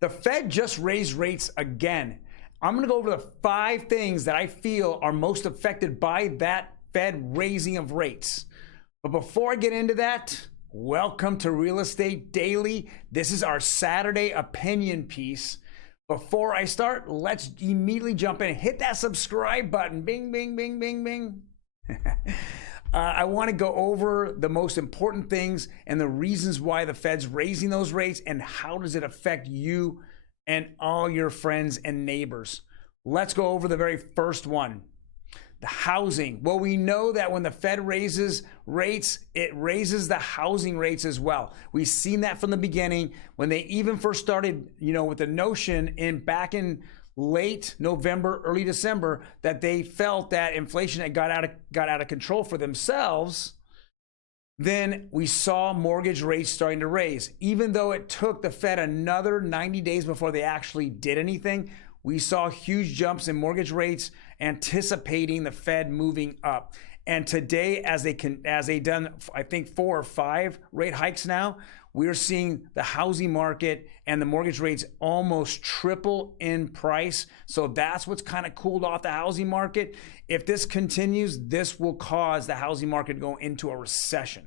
The Fed just raised rates again. I'm going to go over the 5 things that I feel are most affected by that Fed raising of rates. But before I get into that, welcome to Real Estate Daily. This is our Saturday opinion piece. Before I start, let's immediately jump in and hit that subscribe button. Bing, bing, bing, bing, bing. I want to go over the most important things and the reasons why the Fed's raising those rates and how does it affect you and all your friends and neighbors. Let's go over the very first one. The housing. Well, we know that when the Fed raises rates, it raises the housing rates as well. We've seen that from the beginning when they even first started, with the notion back in late November, early December, that they felt that inflation had got out of control for themselves. Then we saw mortgage rates starting to raise. Even though it took the Fed another 90 days before they actually did anything, we saw huge jumps in mortgage rates, anticipating the Fed moving up. And today, as they done, I think 4 or 5 rate hikes now, we're seeing the housing market and the mortgage rates almost triple in price. So that's what's kind of cooled off the housing market. If this continues, this will cause the housing market to go into a recession.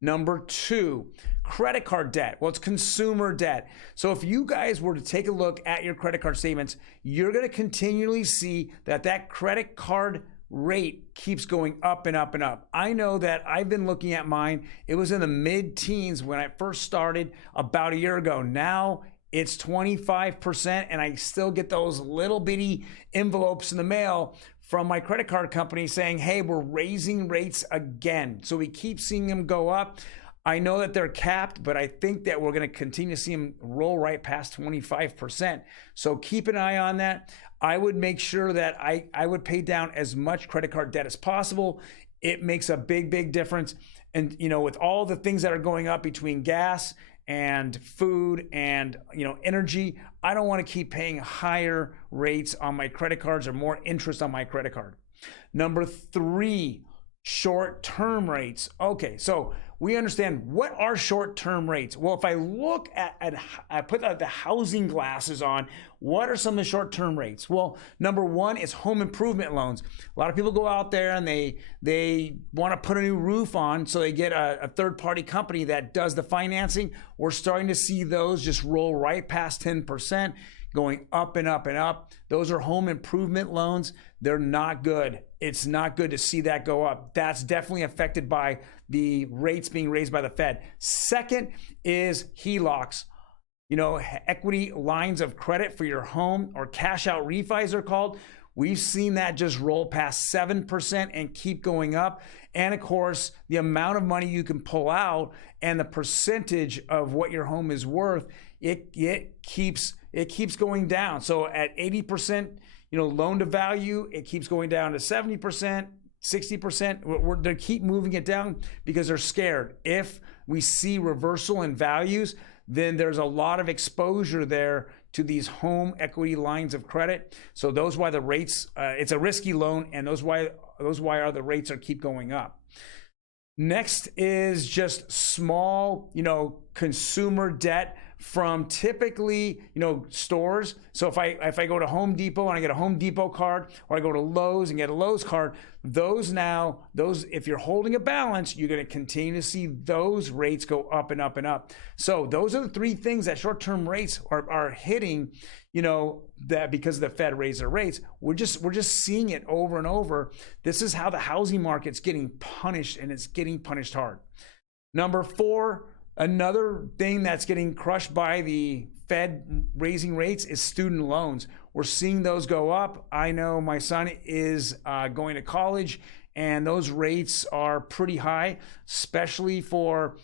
Number 2, credit card debt. Well, it's consumer debt. So if you guys were to take a look at your credit card statements, you're going to continually see that credit card rate keeps going up and up and up. I know that I've been looking at mine. It was in the mid-teens when I first started about a year ago. Now it's 25%, and I still get those little bitty envelopes in the mail from my credit card company saying, hey, we're raising rates again. So we keep seeing them go up. I know that they're capped, but I think that we're going to continue to see them roll right past 25%. So keep an eye on that. I would make sure that I would pay down as much credit card debt as possible. It makes a big, big difference. And, with all the things that are going up between gas and food and, energy, I don't want to keep paying higher rates on my credit cards or more interest on my credit card. Number 3, short-term rates. Okay, so we understand what are short-term rates. Well, if I look I put the housing glasses on, what are some of the short-term rates? Well, number 1 is home improvement loans. A lot of people go out there and they want to put a new roof on, so they get a third-party company that does the financing. We're starting to see those just roll right past 10%. Going up and up and up. Those are home improvement loans. They're not good. It's not good to see that go up. That's definitely affected by the rates being raised by the Fed. Second is Heloc'S. Equity lines of credit for your home, or cash out refis are called. We've seen that just roll past 7% and keep going up. And of course, the amount of money you can pull out and the percentage of what your home is worth, it keeps going down. So at 80%, loan to value, it keeps going down to 70%, 60%. They keep moving it down because they're scared. If we see reversal in values, then there's a lot of exposure there to these home equity lines of credit. So those why the rates, it's a risky loan, and those why are the rates keep going up. Next is just small, consumer debt from typically, stores. So if I go to Home Depot and I get a Home Depot card, or I go to Lowe's and get a Lowe's card, those if you're holding a balance, you're going to continue to see those rates go up and up and up. So those are the 3 things that short-term rates are hitting, that because the Fed raised their rates. We're just seeing it over and over. This is how the housing market's getting punished, and it's getting punished hard. Number 4, another thing that's getting crushed by the Fed raising rates is student loans. We're seeing those go up. I know my son is going to college, and those rates are pretty high, especially for,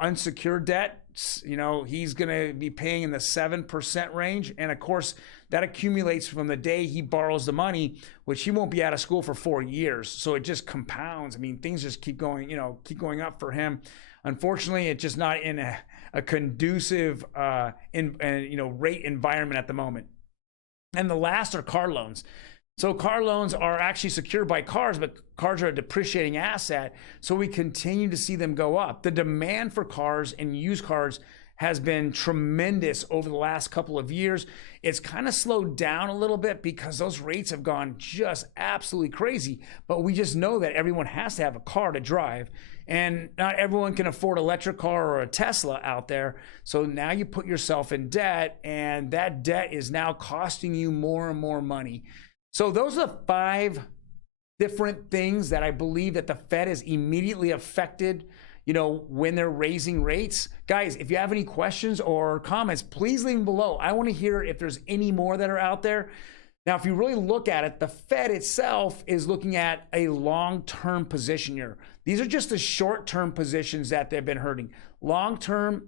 unsecured debt. He's going to be paying in the 7% range. And of course, that accumulates from the day he borrows the money, which he won't be out of school for 4 years. So it just compounds. I mean, things just keep going up for him. Unfortunately, it's just not in a conducive rate environment at the moment. And the last are car loans. So car loans are actually secured by cars, but cars are a depreciating asset. So we continue to see them go up. The demand for cars and used cars has been tremendous over the last couple of years. It's kind of slowed down a little bit because those rates have gone just absolutely crazy. But we just know that everyone has to have a car to drive, and not everyone can afford an electric car or a Tesla out there. So now you put yourself in debt, and that debt is now costing you more and more money. So those are the 5 different things that I believe that the Fed is immediately affected, when they're raising rates. Guys, if you have any questions or comments, please leave them below. I want to hear if there's any more that are out there. Now, if you really look at it, the Fed itself is looking at a long-term position here. These are just the short-term positions that they've been hurting. Long-term,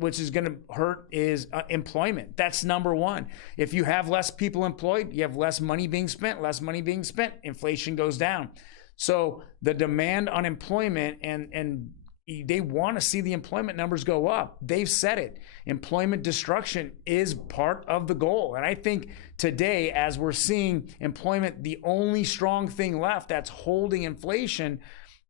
which is going to hurt, is employment. That's number one. If you have less people employed, you have less money being spent. Less money being spent, inflation goes down. So the demand on employment, and they want to see the employment numbers go up. They've said it. Employment destruction is part of the goal. And I think today, as we're seeing employment, the only strong thing left that's holding inflation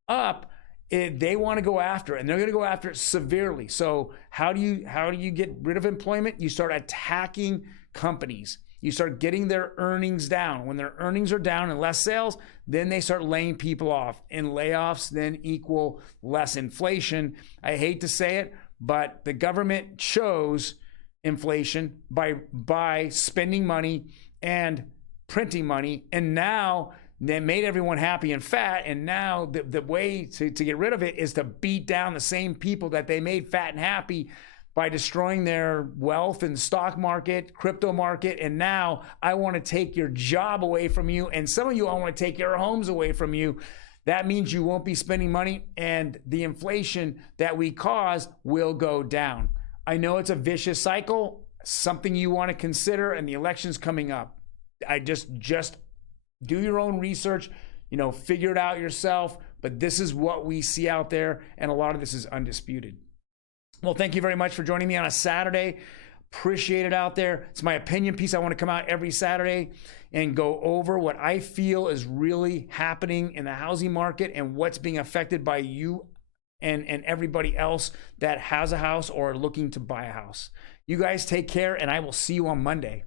up, they want to go after it, and they're going to go after it severely. So how do you get rid of employment? You start attacking companies. You start getting their earnings down. When their earnings are down and less sales, then they start laying people off. And layoffs then equal less inflation. I hate to say it, but the government chose inflation by spending money and printing money. And now they made everyone happy and fat. And now the way to get rid of it is to beat down the same people that they made fat and happy by destroying their wealth in the stock market, crypto market. And now I want to take your job away from you. And some of you, I want to take your homes away from you. That means you won't be spending money, and the inflation that we cause will go down. I know it's a vicious cycle, something you want to consider, and the election's coming up. I just do your own research, figure it out yourself. But this is what we see out there, and a lot of this is undisputed. Well, thank you very much for joining me on a Saturday. Appreciate it out there. It's my opinion piece. I want to come out every Saturday and go over what I feel is really happening in the housing market and what's being affected by you and everybody else that has a house or looking to buy a house. You guys take care, and I will see you on Monday.